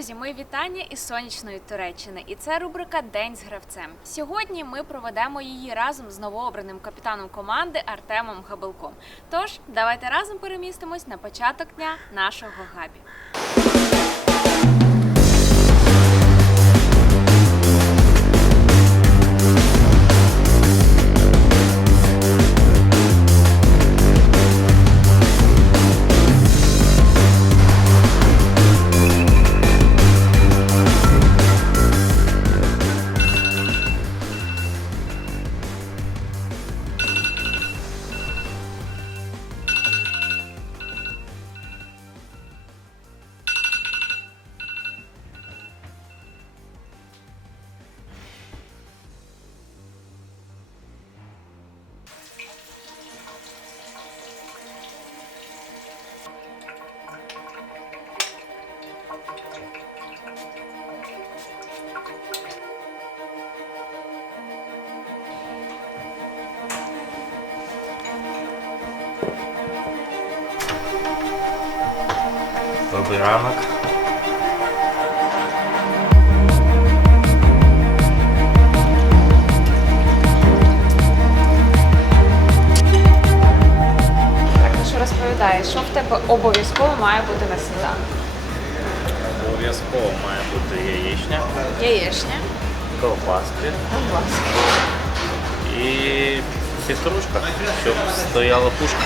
Друзі, мої вітання із сонячної Туреччини, і це рубрика День з гравцем. Сьогодні ми проведемо її разом з новообраним капітаном команди Артемом Габелком. Тож давайте разом перемістимось на початок дня нашого габі. Добрий ранок. Так, ну що розповідаєш, що в тебе обов'язково має бути на сніданок? Обов'язково має бути яєчня, Яєчня, ковбаски будь ласка. і петрушка, щоб стояла пушка.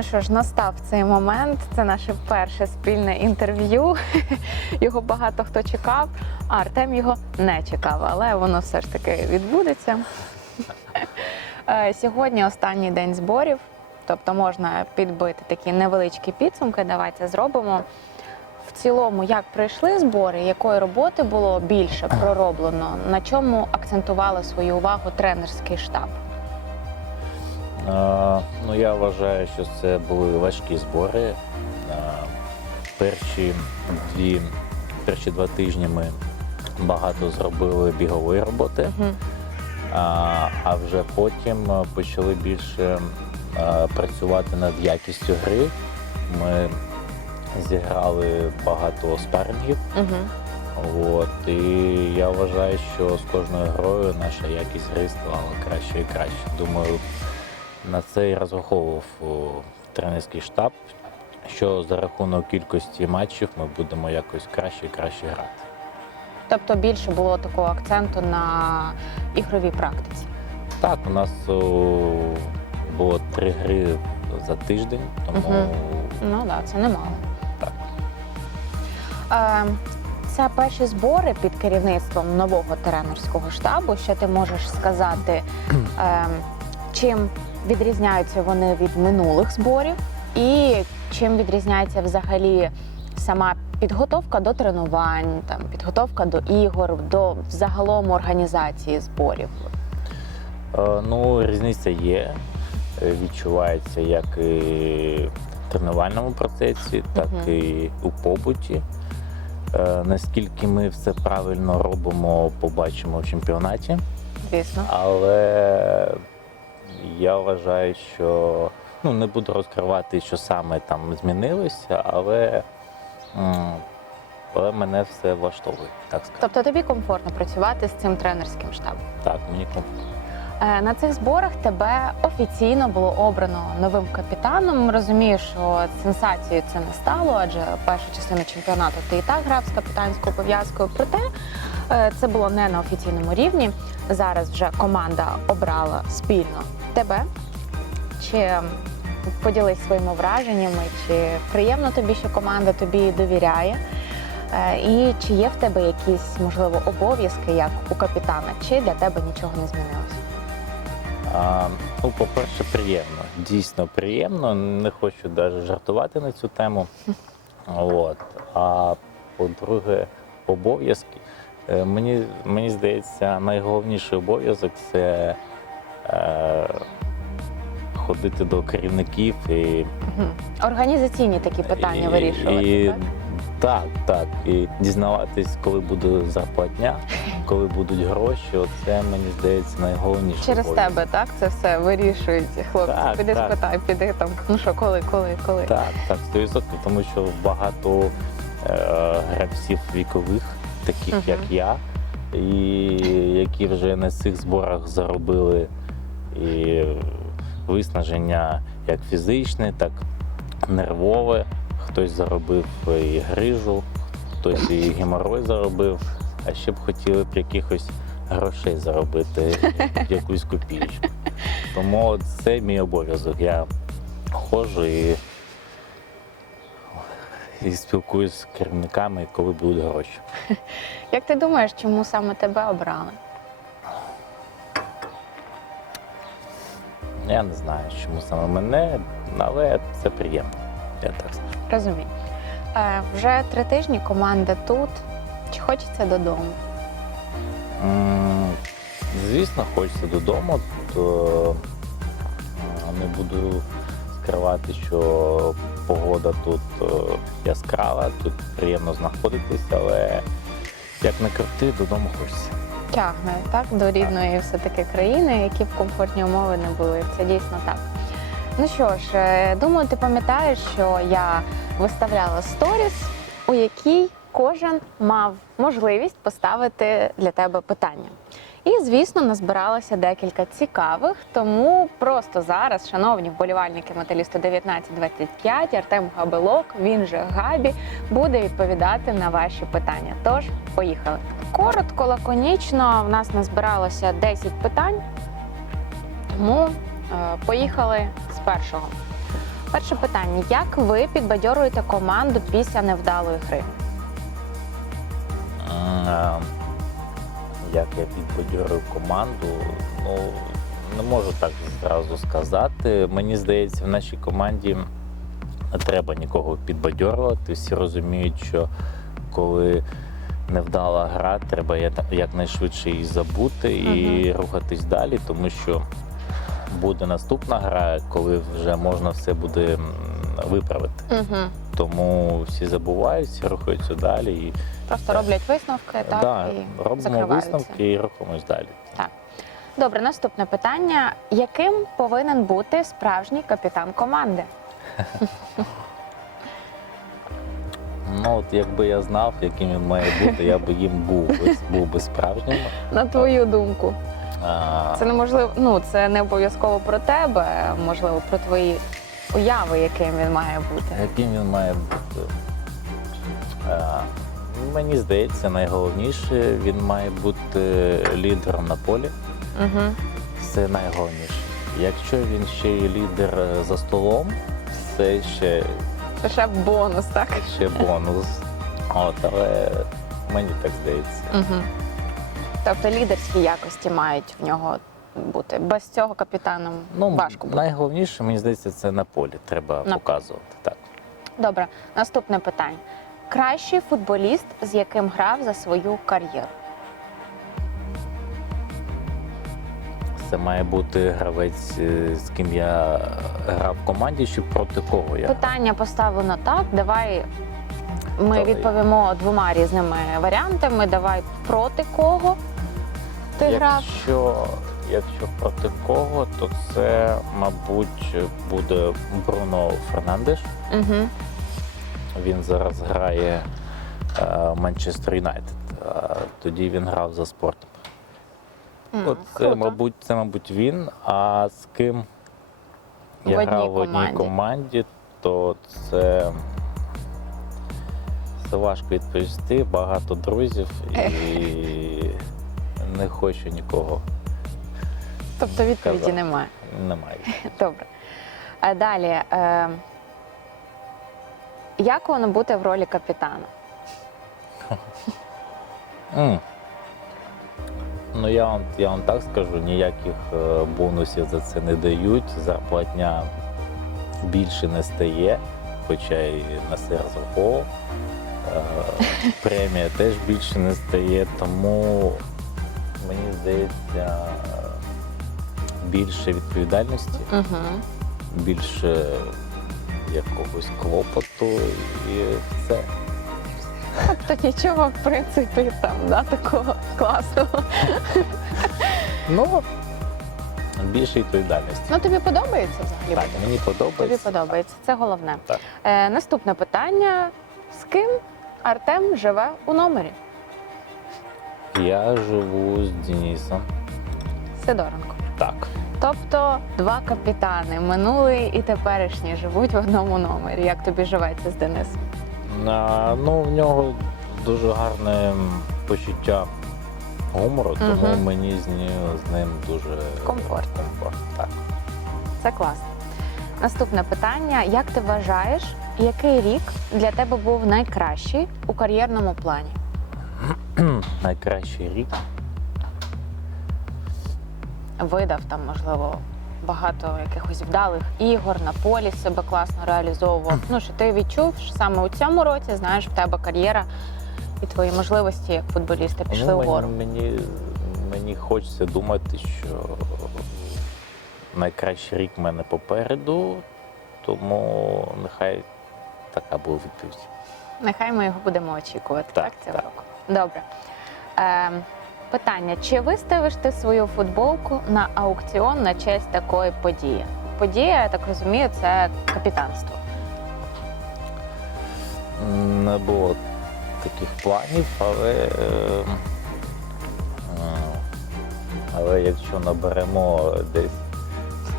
Ну що ж, настав цей момент. Це наше перше спільне інтерв'ю. Його багато хто чекав, а Артем його не чекав, але воно все ж таки відбудеться. Е, Сьогодні останній день зборів, тобто можна підбити такі невеличкі підсумки. Давайте зробимо. В цілому, як пройшли збори, якої роботи було більше пророблено, на чому акцентували свою увагу тренерський штаб? Ну, я вважаю, що це були важкі збори. Перші, дві, перші два тижні ми багато зробили бігової роботи. А, а вже потім почали більше працювати над якістю гри. Ми зіграли багато спарингів. От, і я вважаю, що з кожною грою наша якість гри ставала краще і краще. Думаю, на це і розраховував тренерський штаб, що за рахунок кількості матчів ми будемо якось краще і краще грати. Тобто більше було такого акценту на ігровій практиці. Так, у нас о, було три гри за тиждень, тому Мгм. Ну так, да, це немало. Так. Е, це перші збори під керівництвом нового тренерського штабу. Що ти можеш сказати, е, чим відрізняються вони від минулих зборів, і чим відрізняється взагалі сама підготовка до тренувань, там підготовка до ігор, до взагалом організації зборів? Е, Ну, різниця є. Е, Відчувається як і в тренувальному процесі, так Мгм. і у побуті. Е, Наскільки ми все правильно робимо, побачимо в чемпіонаті. Звісно. Але я вважаю, що ну, не буду розкривати, що саме там змінилося, але, але мене все влаштовує, так сказати. Тобто тобі комфортно працювати з цим тренерським штабом. Так, мені комфортно. Е, На цих зборах тебе офіційно було обрано новим капітаном. Розумію, що сенсацією це не стало, адже першу частину чемпіонату ти і так грав з капітанською пов'язкою. Проте е, це було не на офіційному рівні. Зараз вже команда обрала спільно тебе. Чи поділись своїми враженнями, чи приємно тобі, що команда тобі довіряє? Е, І чи є в тебе якісь можливо обов'язки як у капітана, чи для тебе нічого не змінилося? А, ну, по-перше, приємно. Дійсно приємно. Не хочу навіть жартувати на цю тему. От. А по-друге, обов'язки. Е, Мені, мені здається, найголовніший обов'язок це ходити до керівників і. Організаційні такі питання і, вирішувати. і так? Так, так. І дізнаватись, коли буде зарплатня, коли будуть гроші, оце мені здається найголовніше. Через тебе, так? Це все вирішують хлопці. Так, піди так. спитай, піди там. Ну що, коли, коли, коли? Так, так, 100%, тому що багато е, гравців вікових, таких Мгм. як я, і які вже на цих зборах заробили і виснаження як фізичне, так нервове. Хтось заробив і грижу, хтось і геморой заробив, а ще б хотіли б якихось грошей заробити, якусь копійку. Тому це мій обов'язок. Я ходжу і і спілкуюсь з керівниками, коли будуть гроші. Як ти думаєш, чому саме тебе обрали? Я не знаю, чому саме мене, але це приємно. Я так скажу. Розумію. Е, вже три тижні команда тут. Чи хочеться додому? М, Звісно, хочеться додому, то е, не буду скривати, що погода тут е, яскрава, тут приємно знаходитись, але як не крути, додому хочеться. Тягне так до рідної все-таки країни, які б комфортні умови не були. Це дійсно так. Ну що ж, е, думаю, ти пам'ятаєш, що я виставляла сторіс, у якій кожен мав можливість поставити для тебе питання. І, звісно, назбиралося декілька цікавих. Тому просто зараз, шановні вболівальники металісту 1925, Артем Габелок, він же Габі, буде відповідати на ваші питання. Тож, поїхали. Коротко, лаконічно, в нас назбиралося 10 питань. Тому е, поїхали з першого. Перше питання: як ви підбадьоруєте команду після невдалої гри? Як я підбадьорив команду, ну не можу так зразу сказати. Мені здається, в нашій команді не треба нікого підбадьорувати. Всі розуміють, що коли невдала гра, треба якнайшвидше її забути і рухатись далі, тому що буде наступна гра, коли вже можна все буде виправити. Угу. Тому всі забувають, всі рухаються далі. І Просто роблять висновки, так да, і робимо закриваються. висновки і рухаємось далі. Добре, наступне питання: яким повинен бути справжній капітан команди? Ну от якби я знав, яким він має бути, я би їм був був би справжнім. На твою думку, А, це неможливо. Ну це не обов'язково про тебе, можливо, про твої уяви, яким він має бути. яким він має бути? А, мені здається, найголовніше він має бути лідером на полі. Угу. Це найголовніше. Якщо він ще й лідер е, за столом, це ще, Це ще бонус, так? ще бонус. От, але мені так здається. Угу. Тобто лідерські якості мають в нього бути. Без цього капітаном Ну, важко буде. найголовніше, мені здається, це на полі. Треба На- показувати. Так. Добре, наступне питання. Кращий футболіст, з яким грав за свою кар'єру? Це має бути гравець, е, з ким я грав в команді, чи проти кого я. Питання поставлено так. Давай ми Давай. відповімо двома різними варіантами. Давай проти кого ти грав? Якщо, проти кого, то це, мабуть, буде Бруно Фернандеш. Угу. Він зараз грає е, Манчестер Юнайтед. Тоді він грав за спортом. От це, мабуть, це, мабуть, він. А з ким я одній грав в одній команді. команді, то це, це важко відповісти. Багато друзів і не хочу нікого. Тобто відповіді Казав. немає. Немає. Добре. А далі. Е... Як воно бути в ролі капітана? Ну я вам, я вам так скажу, ніяких е, бонусів за це не дають. Зарплатня більше не стає, хоча і на це розраховував. Е, Премія теж більше не стає, тому мені здається більше відповідальності, Угу. більше якогось клопоту і все. Тобто нічого, в принципі, там да, такого класного. Ну, більше відповідальності. Ну тобі подобається взагалі? Так, бути? мені Тобі подобається. подобається, це головне. Так. Е, наступне питання: з ким Артем живе у номері? Я живу з Денисом. Сидоренко. Так. Тобто два капітани, минулий і теперішній, живуть в одному номері. Як тобі живеться з Денисом? А, ну, в нього дуже гарне почуття гумору, тому Мгм. мені з, ним, з ним дуже Комфортно. комфортно. Так. Це класно. Наступне питання: як ти вважаєш, який рік для тебе був найкращий у кар'єрному плані? Найкращий рік. Видав там, можливо, багато якихось вдалих ігор на полі себе класно реалізовував. Ну що ти відчув, що саме у цьому році знаєш, в тебе кар'єра і твої можливості як футболіста пішли ну, вгору. мені, мені, хочеться думати, що найкращий рік в мене попереду, тому нехай така буде відповідь. Нехай ми його будемо очікувати. Так, Так, цього так. року. Добре. Е, питання: чи виставиш ти свою футболку на аукціон на честь такої події? Подія, я так розумію, це капітанство. Не було таких планів, але, е, але якщо наберемо десь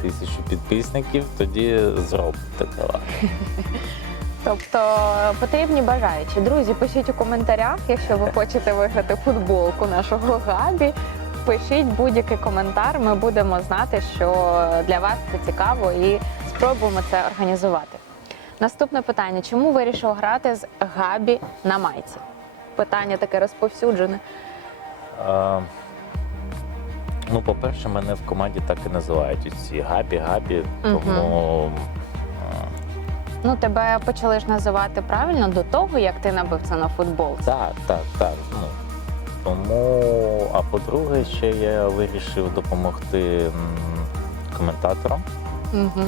тисячу підписників, тоді зробимо таке. Тобто потрібні бажаючі. Друзі, пишіть у коментарях, якщо ви хочете виграти футболку нашого Габі. Пишіть будь-який коментар. Ми будемо знати, що для вас це цікаво, і спробуємо це організувати. Наступне питання: чому вирішив грати з Габі на майці? Питання таке розповсюджене. Е, ну, по-перше, мене в команді так і називають ці габі, габі, тому е, Ну, тебе почали ж називати правильно до того, як ти набив це на футболці. так, так, так. Ну, тому, а по-друге, ще я вирішив допомогти м, коментаторам. Угу.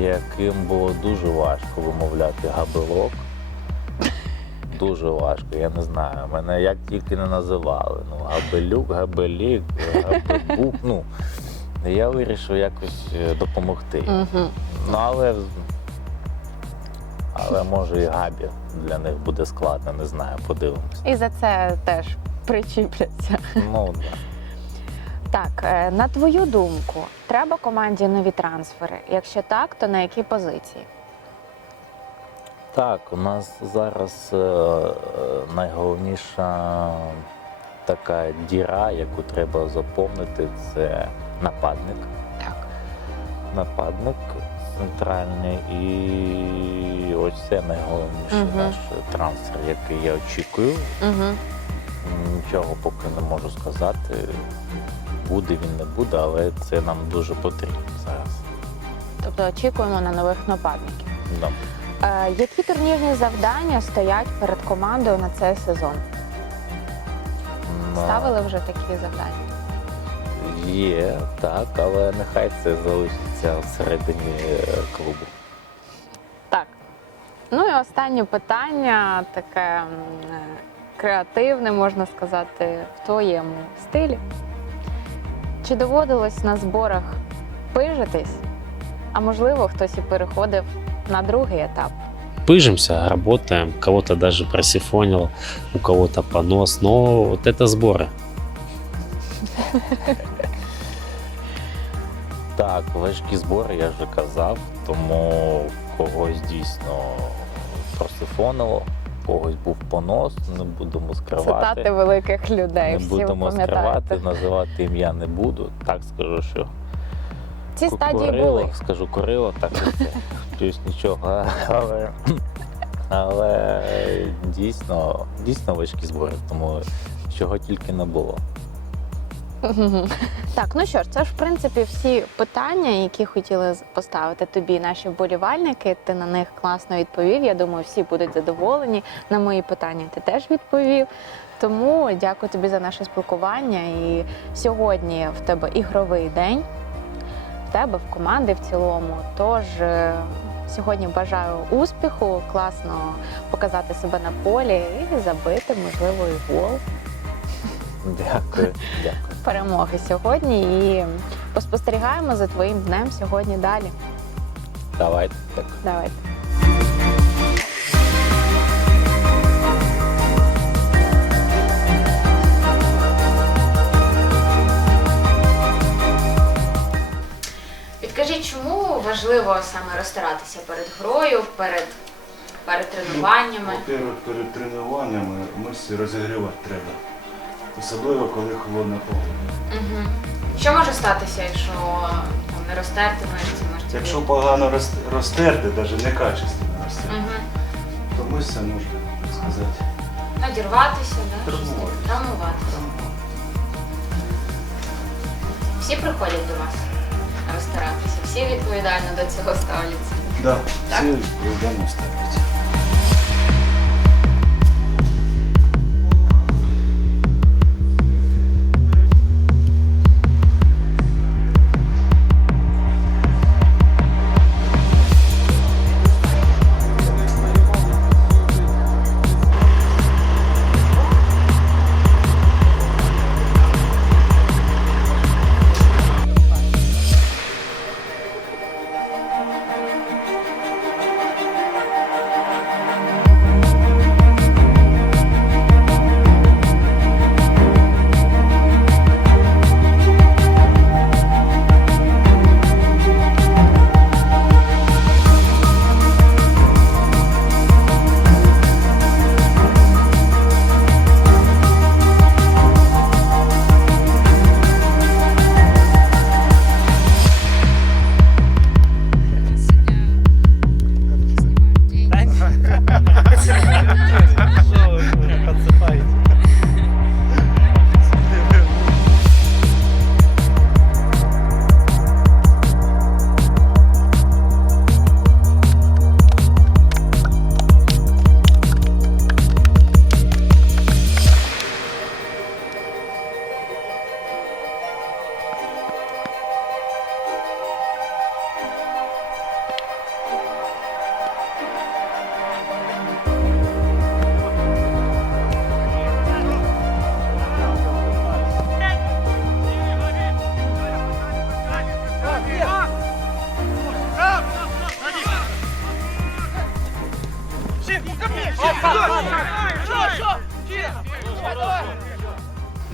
яким було дуже важко вимовляти габелок. Дуже важко, я не знаю. Мене як тільки не називали. Ну, габелюк, габелік, габебук. Ну, я вирішив якось е, допомогти. Угу. Ну, але, але може і габі для них буде складно, не знаю, подивимось. І за це теж причіпляться. Ну, да. Так, е, на твою думку, треба команді нові трансфери? Якщо так, то на які позиції? Так, у нас зараз е, е, найголовніша така діра, яку треба заповнити, це нападник. Так. Нападник центральний і ось це найголовніший Мгм. наш трансфер, який я очікую. Угу. Нічого поки не можу сказати. Буде він не буде, але це нам дуже потрібно зараз. Тобто очікуємо на нових нападників. Да. Е, які турнірні завдання стоять перед командою на цей сезон? Ставили вже такі завдання? Є, так, але нехай це залишиться всередині е, клубу. Так. Ну і останнє питання, таке м, е, креативне, можна сказати, в твоєму стилі. Чи доводилось на зборах пижитись? А можливо, хтось і переходив на другий етап? пыжимся, работаем, кого-то даже просифонил, у кого-то понос, но вот это сборы. Так, важкі збори, я вже казав, тому когось дійсно просифонило, когось був понос, не будемо скривати. Цитати великих людей. Не всі будемо скривати, називати ім'я не буду. Так скажу, що Ці стадії Курило, були. скажу Курило, так і це. Плюс нічого. Але, але дійсно, дійсно важкі збори, тому чого тільки не було. Так, ну що ж, це ж в принципі всі питання, які хотіли поставити тобі наші вболівальники. Ти на них класно відповів. Я думаю, всі будуть задоволені. На мої питання ти теж відповів. Тому дякую тобі за наше спілкування. І сьогодні в тебе ігровий день, в тебе в команди в цілому. Тож е, сьогодні бажаю успіху, класно показати себе на полі і забити, можливо, і гол Дякую, дякую. перемоги сьогодні. І поспостерігаємо за твоїм днем сьогодні далі. Давайте. Дякую. Давайте. Підкажіть, чому важливо саме розтиратися перед грою, перед, перед тренуваннями? Во-первых, перед тренуваннями мишці розігрівати треба. Особливо, коли холодна погода. Угу. Що може статися, якщо там, не розтерти мишці? Можете Якщо погано роз- розтерти, навіть некачественно розтерти, угу. то мишця може, так сказати, надірватися, да? щось таке? Травмувати. травмувати. Всі приходять до вас розтиратися, всі відповідально до цього ставляться. да, Так? всі відповідально ставляться.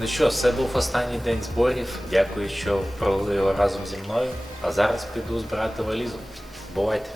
Ну що, це був останній день зборів. Дякую, що провели його разом зі мною. А зараз піду збирати валізу. Бувайте!